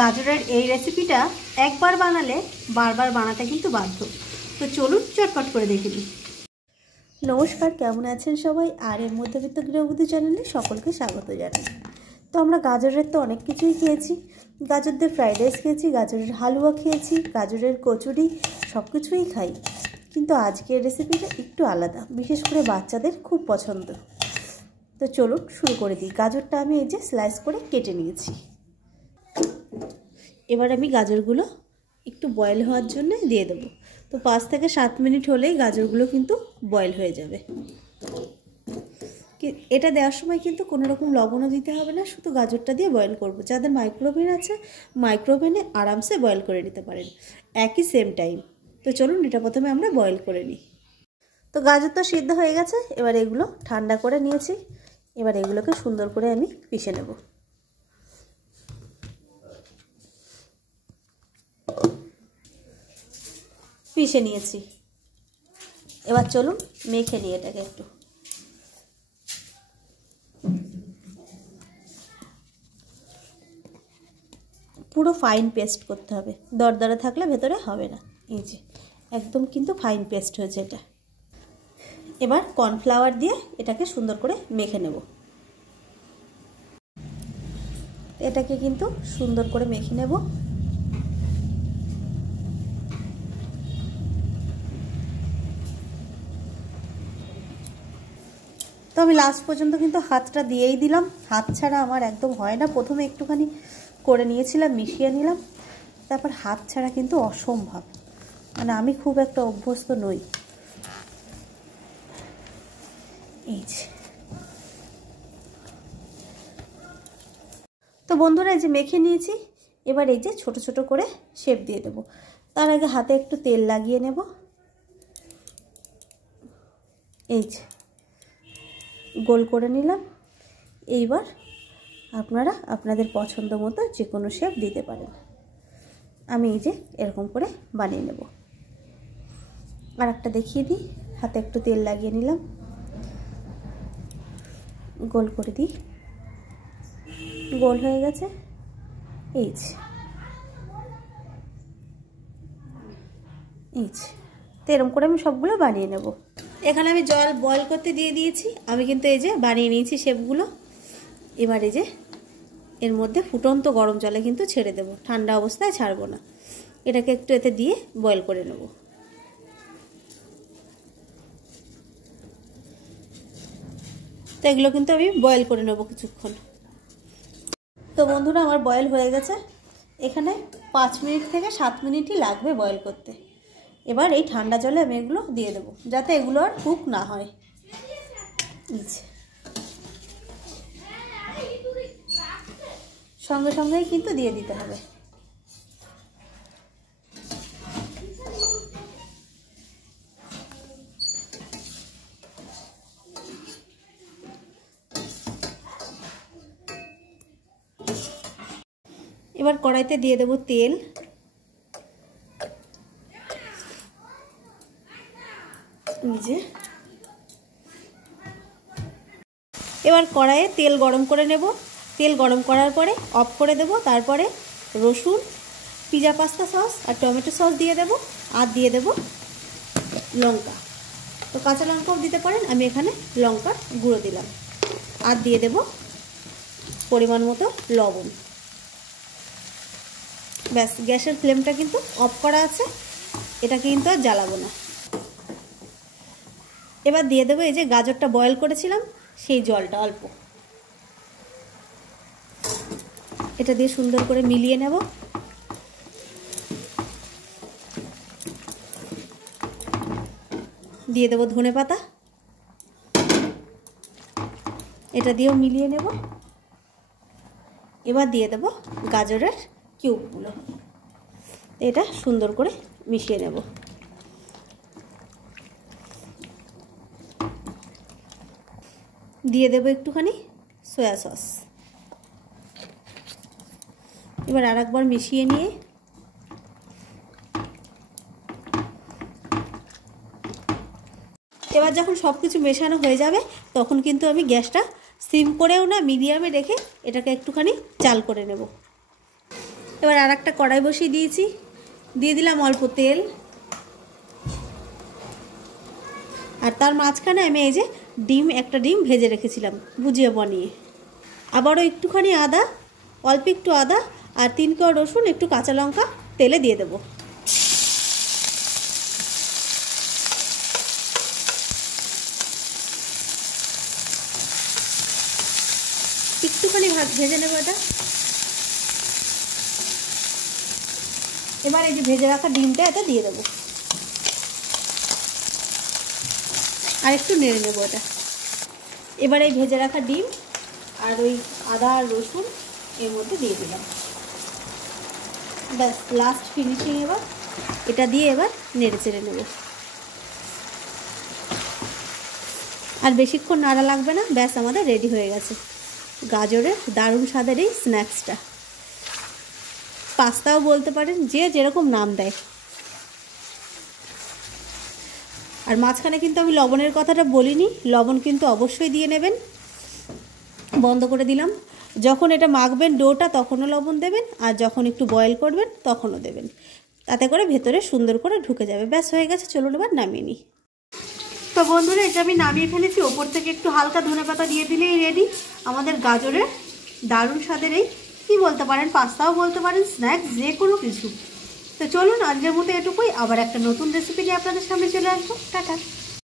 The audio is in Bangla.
গাজরের এই রেসিপিটা একবার বানালে বারবার বানাতে কিন্তু বাধ্য। তো চলুন চটপট করে দেখে নিই। নমস্কার, কেমন আছেন সবাই? আর এর মধ্যবিত্ত গৃহবধূ চ্যানেলে সকলকে স্বাগত জানাই। তো আমরা গাজরের তো অনেক কিছুই খেয়েছি। গাজর দিয়ে ফ্রাইড রাইস খেয়েছি, গাজরের হালুয়া খেয়েছি, গাজরের কচুরি, সব কিছুই খাই। কিন্তু আজকের রেসিপিটা একটু আলাদা, বিশেষ করে বাচ্চাদের খুব পছন্দ। তো চলুন শুরু করে দিই। গাজরটা আমি এই যে স্লাইস করে কেটে নিয়েছি। এবার আমি গাজরগুলো একটু বয়েল হওয়ার জন্য দিয়ে দেবো। তো 5 থেকে 7 মিনিট হলেই গাজরগুলো কিন্তু বয়েল হয়ে যাবে। এটা দেওয়ার সময় কিন্তু কোনো রকম লবণও দিতে হবে না, শুধু গাজরটা দিয়ে বয়েল করব। যাদের মাইক্রোওভেন আছে মাইক্রোওভেনে আরামসে বয়েল করে নিতে পারেন, একই সেম টাইম। তো চলুন এটা প্রথমে আমরা বয়েল করে নিই। তো গাজর তো সিদ্ধ হয়ে গেছে, এবার এগুলো ঠান্ডা করে নিয়েছি। এবার এগুলোকে সুন্দর করে আমি পিষে নেব। পিষে নিয়েছি, এবার চলুন মেখে নিই এটাকে একটু। পুরো ফাইন পেস্ট করতে হবে, দরদরে থাকলে ভেতরে হবে না। এই যে একদম কিন্তু ফাইন পেস্ট হয়েছে এটা। এবার কর্নফ্লাওয়ার দিয়ে এটাকে সুন্দর করে মেখে নেব। এটাকে কিন্তু সুন্দর করে মেখে নেব। তো আমি লাস্ট পর্যন্ত কিন্তু হাতটা দিয়েই দিলাম, হাত ছাড়া আমার একদম হয় না। প্রথমে একটুখানি করে নিয়েছিলাম, মিশিয়ে নিলাম, তারপর হাত ছাড়া কিন্তু অসম্ভব, মানে আমি খুব একটা অভ্যস্ত নই। এই যে তো বন্ধুরা, এই যে মেখে নিয়েছি। এবার এই যে ছোট ছোট করে শেপ দিয়ে দেবো। তার আগে হাতে একটু তেল লাগিয়ে নেব। এই যে গোল করে নিলাম। এইবার আপনারা আপনাদের পছন্দ মতো যে কোনো শেপ দিতে পারেন। আমি এই যে এরকম করে বানিয়ে নেব। আর একটা দেখিয়ে দিই, হাতে একটু তেল লাগিয়ে নিলাম, গোল করে দিই। গোল হয়ে গেছে। এই যে তো এরকম করে আমি সবগুলো বানিয়ে নেব। এখানে আমি জল বয়েল করতে দিয়ে দিয়েছি। আমি কিন্তু এই যে বানিয়ে নিয়েছি শেপগুলো। এবার এই যে এর মধ্যে ফুটন্ত গরম জলে কিন্তু ছেড়ে দেব, ঠান্ডা অবস্থায় ছাড়বো না। এটাকে একটু এতে দিয়ে বয়েল করে নেব। তো এগুলো কিন্তু আমি বয়েল করে নেব কিছুক্ষণ। তো বন্ধুরা, আমার বয়েল হয়ে গেছে। এখানে 5 মিনিট থেকে 7 মিনিটই লাগবে বয়েল করতে। এবার এই ঠান্ডা জলে আমি এগুলো দিয়ে দেবো, যাতে এগুলো আর কুক না হয়। সঙ্গে সঙ্গেই কিন্তু দিয়ে দিতে হবে। এবার কড়াইতে দিয়ে দেব তেল। এবার কড়াইয়ে তেল গরম করে নেব। তেল গরম করার পরে অফ করে দেব। তারপরে রসুন, পিজা পাস্তা সস আর টমেটো সস দিয়ে দেব। আর দিয়ে দেব লঙ্কা। তো কাঁচা লঙ্কাও দিতে পারেন, আমি এখানে লঙ্কার গুঁড়ো দিলাম। আর দিয়ে দেব পরিমাণ মতো লবণ। ব্যাস, গ্যাসের ফ্লেমটা কিন্তু অফ করা আছে, এটাকে কিন্তু আর জ্বালাবো না। এবার দিয়ে দেবো এই যে গাজরটা বয়েল করেছিলাম সেই জলটা অল্প। এটা দিয়ে সুন্দর করে মিলিয়ে নেব। দিয়ে দেবো ধনেপাতা, এটা দিয়েও মিলিয়ে নেব। এবার দিয়ে দেবো গাজরের কিউবগুলো, এটা সুন্দর করে মিশিয়ে নেব। দিয়ে দেবো একটুখানি সয়া সস। এবার আরেকবার মিশিয়ে নিয়ে এবার যখন সব কিছু মেশানো হয়ে যাবে তখন কিন্তু আমি গ্যাসটা সিম করেও না, মিডিয়ামে রেখে এটাকে একটুখানি চাল করে নেব। এবার আর একটা কড়াই বসিয়ে দিয়েছি, দিয়ে দিলাম অল্প তেল। আর তার মাঝখানে আমি এই যে একটা ডিম ভেজে রেখেছিলাম ভুজিয়া বানিয়ে। আবারও একটুখানি আদা, অল্প একটু আদা আর 3 কোয়া রসুন, একটু কাঁচা লঙ্কা তেলে দিয়ে দেবো। একটুখানি ভেজে নেবো এটা। এবার এই যে ভেজে রাখা ডিমটা এটা দিয়ে দেবো আর একটু নেড়ে নেবো এটা। এবার এই ভেজে রাখা ডিম আর ওই আদা আর রসুন এর মধ্যে দিয়ে দিলাম। ব্যাস লাস্ট ফিনিশিং। এবার এটা দিয়ে এবার নেড়ে চেড়ে নেব। আর বেশিক্ষণ নাড়া লাগবে না, ব্যাস আমাদের রেডি হয়ে গেছে গাজরের দারুণ স্বাদের এই স্ন্যাক্সটা। পাস্তাও বলতে পারেন, যে যেরকম নাম দেয়। আর মাঝখানে কিন্তু আমি লবণের কথাটা বলিনি, লবণ কিন্তু অবশ্যই দিয়ে নেবেন। বন্ধ করে দিলাম। যখন এটা মাখবেন ডোটা তখনও লবণ দেবেন, আর যখন একটু বয়েল করবেন তখনও দেবেন, তাতে করে ভেতরে সুন্দর করে ঢুকে যাবে। ব্যাস হয়ে গেছে, চলুন এবার নামিয়ে নিই। তো বন্ধুরা, এটা আমি নামিয়ে ফেলেছি। ওপর থেকে একটু হালকা ধনেপাতা দিয়ে দিলেই রেডি আমাদের গাজরের দারুণ স্বাদের এই, কী বলতে পারেন, পাস্তাও বলতে পারেন, স্ন্যাক্স, যে কোনো কিছু। তো চলুন আজকের মতো এটুকুই। আবার একটা নতুন রেসিপি নিয়ে আপনাদের সামনে চলে আসবো। টাটা।